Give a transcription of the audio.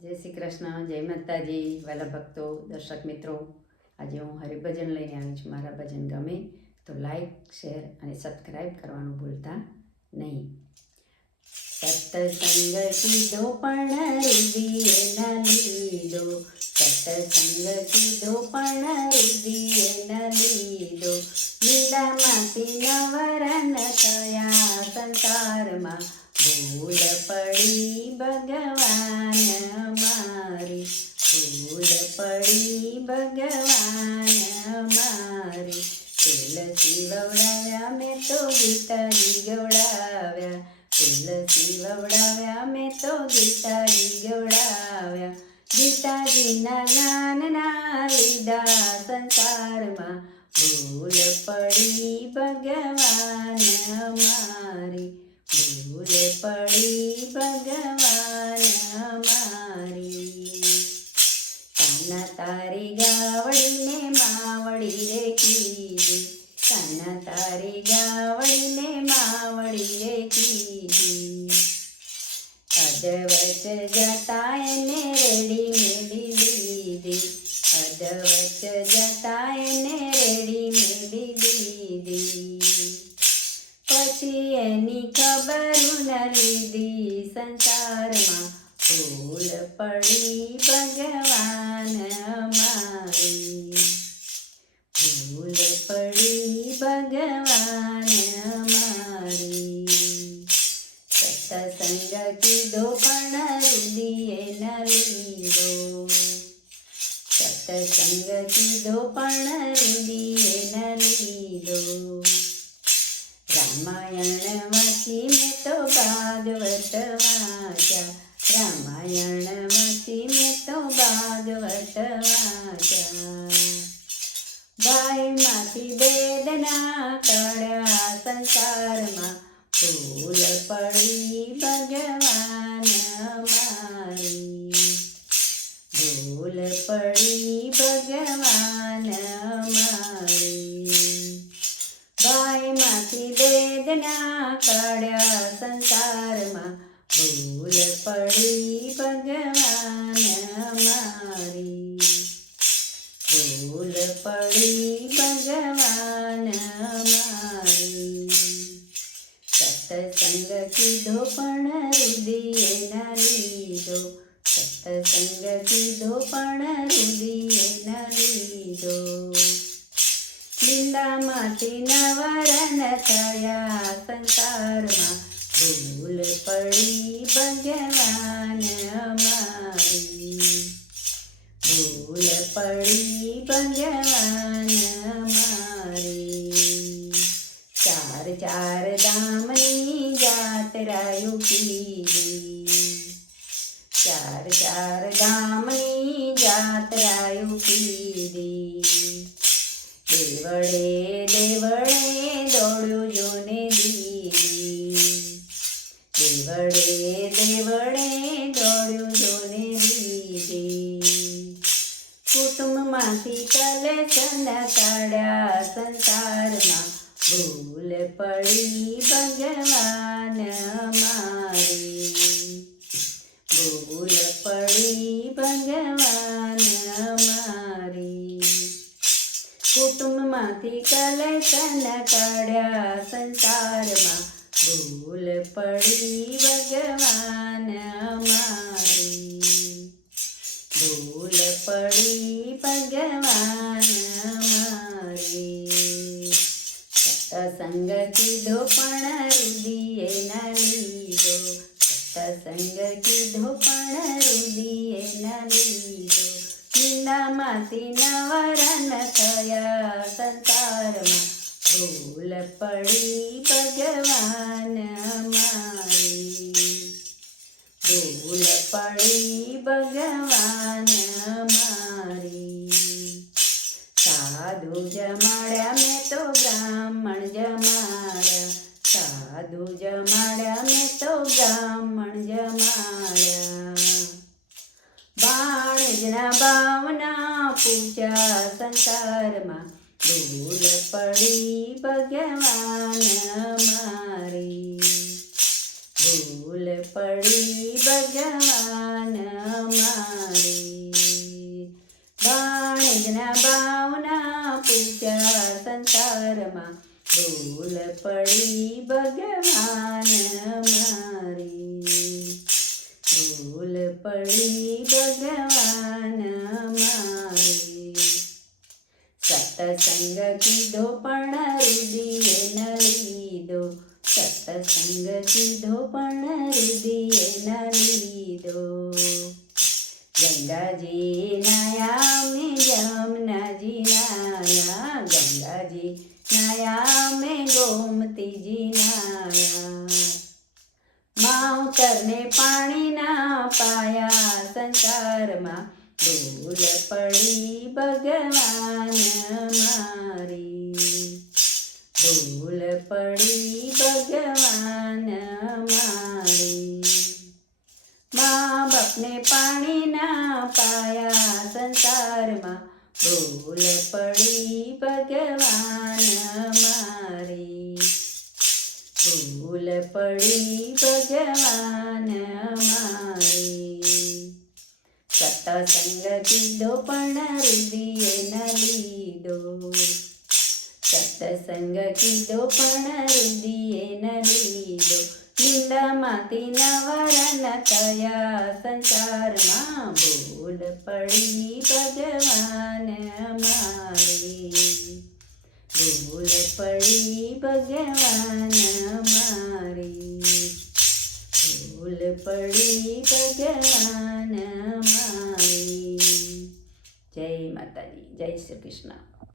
જય શ્રી કૃષ્ણ, જય માતાજી, વાલા ભક્તો, દર્શક મિત્રો. આજે હું હરિભજન લઈને આવી છું. મારા ભજન ગમે તો લાઈક, શેર અને સબસ્ક્રાઈબ કરવાનું ભૂલતા નહીં. સત્સંગ કીધો પણ રુદિએ ન લીધો, સત્સંગ કીધો પણ રુદિએ ન લીધો. લીલામાંથી નવરન થયા સંસારમાં, ભૂલ પડી ભગવાન મારી, ભૂલ પડી ભગવાન મારી. તુલસી વવડાવ્યા મેં તો ગીતાજી ગવડાવ્યા, તુલસી વવડાવ્યા મેં તો ગીતાજી ગવડાવ્યા. ગીતાજીના જ્ઞાનના લીધા સંસારમાં, ભૂલ પડી ભગવાન મારી, ભૂલ પડી ભગવાન મારી. કાના તારી ગાવડીને માવડી રે કીધી, કાના તારી ગાવડીને માવડી રે કીધી. અધવચ જતા એને રેડી મેળી દીધી, અધવચ જતા એને રેડી મેળી દીધી. પછી એની ખબર ન લીધી સંસારમાં, ભૂલ પડી ભગવાન મારી, ભૂલ પડી ભગવાન મારી. સત્સંગ કીધો પણ રુદિએ ન લીધો, સત્સંગ કીધો પણ રુદિએ ન લીધો. રામાયણ વાંચી મેં તો ભાગવત વાંચ્યા, રામાયણ વાંચી મેં તો ભાગવત વાંચ્યા. ભાઈમાંથી વેદના કાઢ્યા સંસારમાં, ભૂલ પડી ભગવાન મારી, ભૂલ પડી ભગવાન મારી. ભાઈમાંથી વેદના કાઢ્યા સંસારમાં, ભૂલ પડી ભગવાન મારી, ભૂલ પડી ભગવાન મારી. સત્સંગ કીધો પણ રુદિએ ન લીધો, સત્સંગ કીધો પણ રુદિએ ન લીધો. લીલામાંથી નવરન થયા સંસારમાં, ભૂલ પડી ભગવાન મારી, ભૂલ પડી ભગવાન મારી. ચાર ચાર ધામની જાત્રાયું કીધી, ચાર ચાર ધામની જાત્રાયું કીધી. દેવળે દેવળે દોડ્યું જોને દીદી, દેવળે દેવળે દોડ્યું જોને દીદી. કુટુંબમાંથી કલેશન કાઢ્યા સંસારમાં, ભૂલ પડી ભગવાન મારી, ભૂલ પડી ભગવાન મારી. કુટુંબમાંથી કલેશન કાઢ્યા સંસારમાં, ભૂલ પડી ભગવાન મારી, ભૂલ પડી ભગવાન મારી. સત્સંગ કીધો પણ રુદિએ ન લીધો, સત્સંગ કીધો પણ રુદિએ ન લીધો. લીલામાંથી નવરન થયા સંસારમાં, ભૂલ પડી ભગવાન મારી, ભૂલ પડી ભગવાન મારી. સાધુ જમાડ્યા મેં તો બ્રાહ્મણ જમાડ્યા, સાધુ જમાડ્યા મેં તો બ્રાહ્મણ જમાડ્યા. ભાણેજના ભાવના પૂજા સંસારમાં, ભૂલ પડી ભગવાન મારી, ભૂલ પડી ભગવાન મારી ભાણેજના ભાવના પૂછ્યા સંસારમાં ભૂલ પડી ભગવાન મારી ભૂલ પડી ભગવાન મારી સતસંગ કીધો પણ હૃદયે ન લીધો સતસંગ કીધો પણ હૃદયે ન લીધો ગંગાજી નાયા મેં જમનાજી નાયા ગંગાજી નાયા મેં ગોમતીજી નાયા માવતરને પાણી ના પાયા સંસારમાં ભૂલ પડી ભગવાન મારી ભૂલ પડી ભગવાન મારી મા બાપને પાણી ના પાયા સંસારમાં ભૂલ પડી ભગવાન મારી ભૂલ પડી ભગવાન મારી સતસંગ કીધો પણ હૃદયે ન લીધો સતસંગ કીધો પણ હૃદયે ન લીધો નિંદામાંથી નવરન થયા સંસારમાં ભૂલ પડી ભગવાન મારી ભૂલ પડી ભગવાન મારી ભૂલ પડી ભગવાન મારી જય માતાજી જય શ્રી કૃષ્ણ